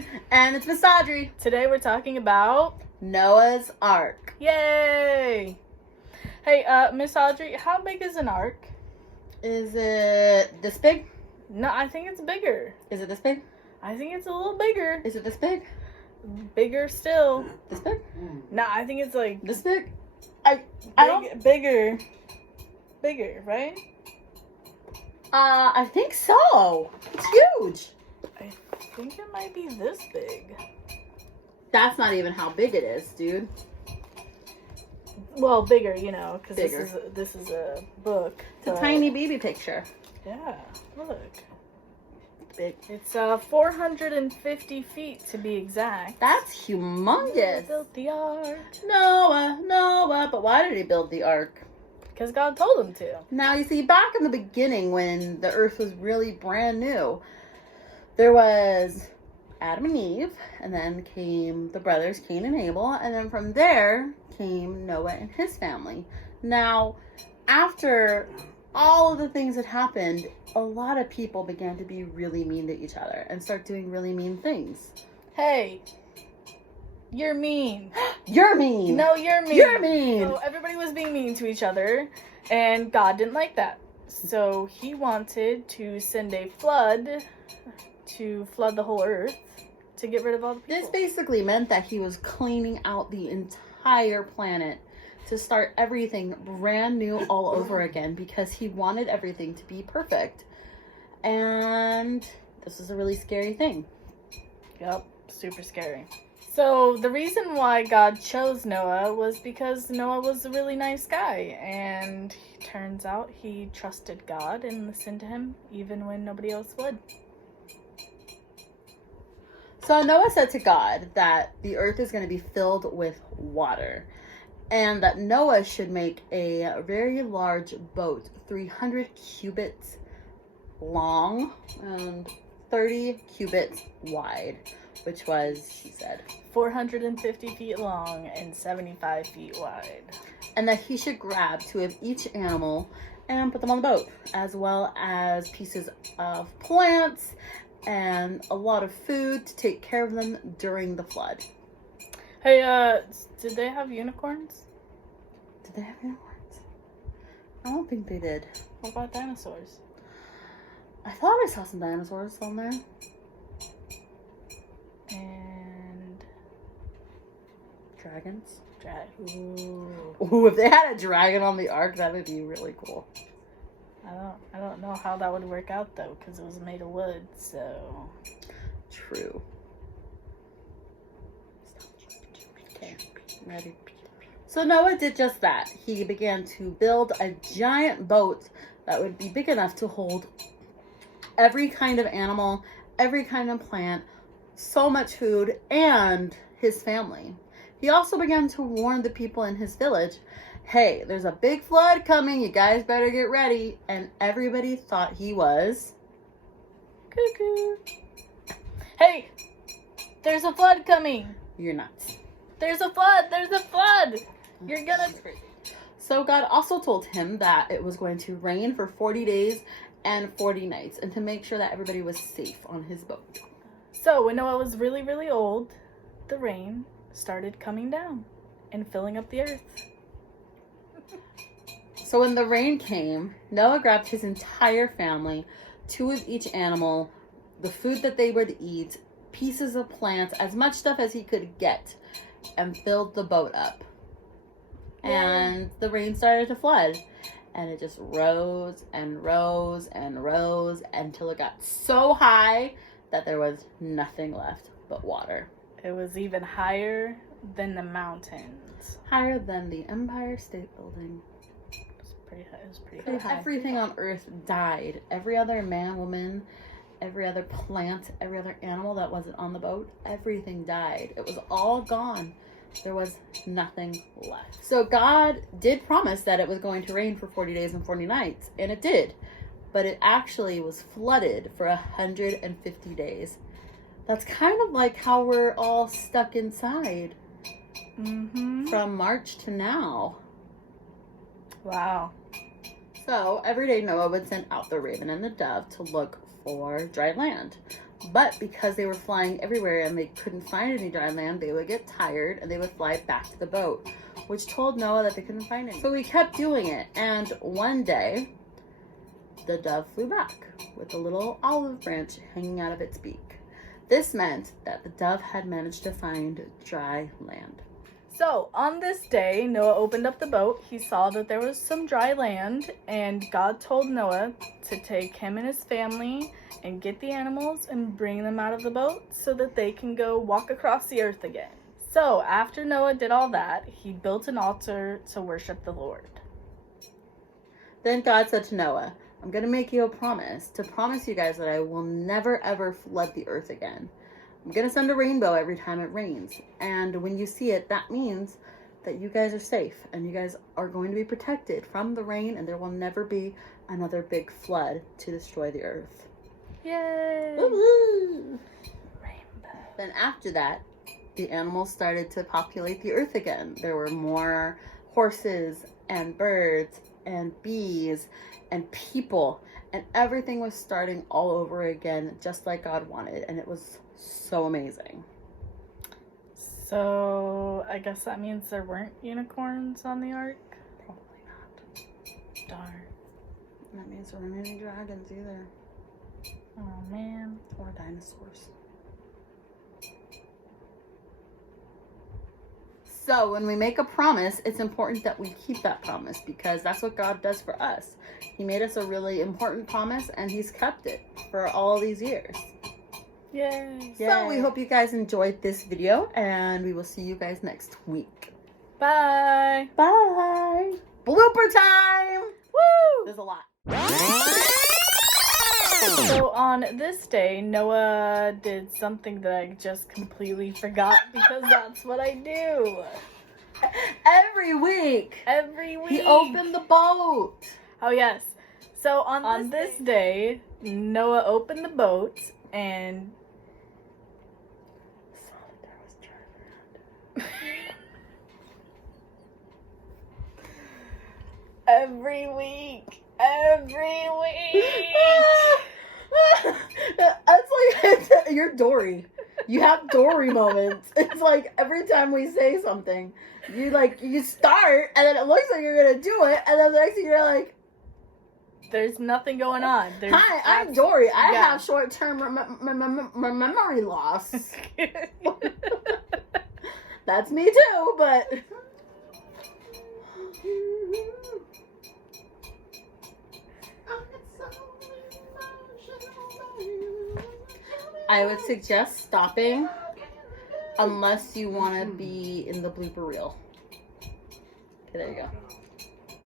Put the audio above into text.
Amy. And it's Miss Audrey. Today we're talking about Noah's Ark. Yay! Hey, Miss Audrey, how big is an ark? Is it this big? No, I think it's bigger. Is it this big? I think it's a little bigger. Is it this big? Bigger still. This big? No, I think it's like This big? bigger, right? I think so. It's huge. I think it might be this big. That's not even how big it is, dude. Well, bigger, you know, because Bigger. this is a book. It's a tiny baby picture. Yeah, look. Big. It's 450 feet to be exact. That's humongous. Noah built the ark. Noah. But why did he build the ark? Because God told him to. Now, you see, back in the beginning when the earth was really brand new, there was Adam and Eve, and then came the brothers Cain and Abel, and then from there came Noah and his family. Now, after all of the things that happened, a lot of people began to be really mean to each other and start doing really mean things. Hey, you're mean. You're mean. No, you're mean. You're mean. So everybody was being mean to each other, and God didn't like that. So he wanted to send a flood to flood the whole earth to get rid of all the people. This basically meant that he was cleaning out the entire planet to start everything brand new all over again because he wanted everything to be perfect. And this is a really scary thing. Yep, super scary. So the reason why God chose Noah was because Noah was a really nice guy, and turns out he trusted God and listened to him even when nobody else would. So Noah said to God that the earth is going to be filled with water, and that Noah should make a very large boat, 300 cubits long and 30 cubits wide, which was, he said, 450 feet long and 75 feet wide. And that he should grab 2 of each animal and put them on the boat, as well as pieces of plants and a lot of food to take care of them during the flood. Hey, did they have unicorns? Did they have unicorns? I don't think they did. What about dinosaurs? I thought I saw some dinosaurs on there. And Dragons. Ooh. Ooh, if they had a dragon on the ark, that would be really cool. I don't know how that would work out though, because it was made of wood. So True. Okay, ready. So Noah did just that. He began to build a giant boat that would be big enough to hold every kind of animal, every kind of plant, so much food, and his family. He also began to warn the people in his village, hey, there's a big flood coming, you guys better get ready. And everybody thought he was cuckoo. Hey, there's a flood coming. You're nuts. There's a flood. There's a flood. You're gonna. So God also told him that it was going to rain for 40 days and 40 nights, and to make sure that everybody was safe on his boat. So when Noah was really, really old, the rain started coming down and filling up the earth. So when the rain came, Noah grabbed his entire family, 2 of each animal, the food that they would eat, pieces of plants, as much stuff as he could get, and filled the boat up. And the rain started to flood. And it just rose and rose and rose until it got so high that there was nothing left but water. It was even higher than the mountains. Higher than the Empire State Building. It was pretty high. Everything on earth died. Every other man, woman, every other plant, every other animal that wasn't on the boat, everything died. It was all gone. There was nothing left. So God did promise that it was going to rain for 40 days and 40 nights, and it did. But it actually was flooded for 150 days. That's kind of like how we're all stuck inside from March to now. Wow. So every day Noah would send out the raven and the dove to look for dry land. But because they were flying everywhere and they couldn't find any dry land, they would get tired and they would fly back to the boat, which told Noah that they couldn't find any. So he kept doing it. And one day, the dove flew back with a little olive branch hanging out of its beak. This meant that the dove had managed to find dry land. So, on this day, Noah opened up the boat. He saw that there was some dry land, and God told Noah to take him and his family and get the animals and bring them out of the boat so that they can go walk across the earth again. So, after Noah did all that, he built an altar to worship the Lord. Then God said to Noah, I'm going to make you a promise to promise you guys that I will never ever flood the earth again. I'm going to send a rainbow every time it rains. And when you see it, that means that you guys are safe and you guys are going to be protected from the rain, and there will never be another big flood to destroy the earth. Yay! Woo-hoo! Rainbow. Then after that, the animals started to populate the earth again. There were more horses and birds and bees and people, and everything was starting all over again, just like God wanted, and it was so amazing. So, I guess that means there weren't unicorns on the ark? Probably not. Darn. That means there weren't any dragons either. Oh, man. Or dinosaurs. So when we make a promise, it's important that we keep that promise, because that's what God does for us. He made us a really important promise, and he's kept it for all these years. Yay. So we hope you guys enjoyed this video, and we will see you guys next week. Bye. Bye. Blooper time. Woo! There's a lot. So on this day, Noah did something that I just completely forgot, because that's what I do. Every week. Every week. He opened the boat. Oh, yes. So on this day, Noah opened the boat and saw that there was dry land. Every week. That's like you're Dory. You have Dory moments. It's like every time we say something, you start and then it looks like you're gonna do it, and then the next thing you're like, there's nothing going on. "Hi, I'm Dory. I have short-term memory loss." That's me too, but. I would suggest stopping unless you want to be in the blooper reel. Okay, there you go.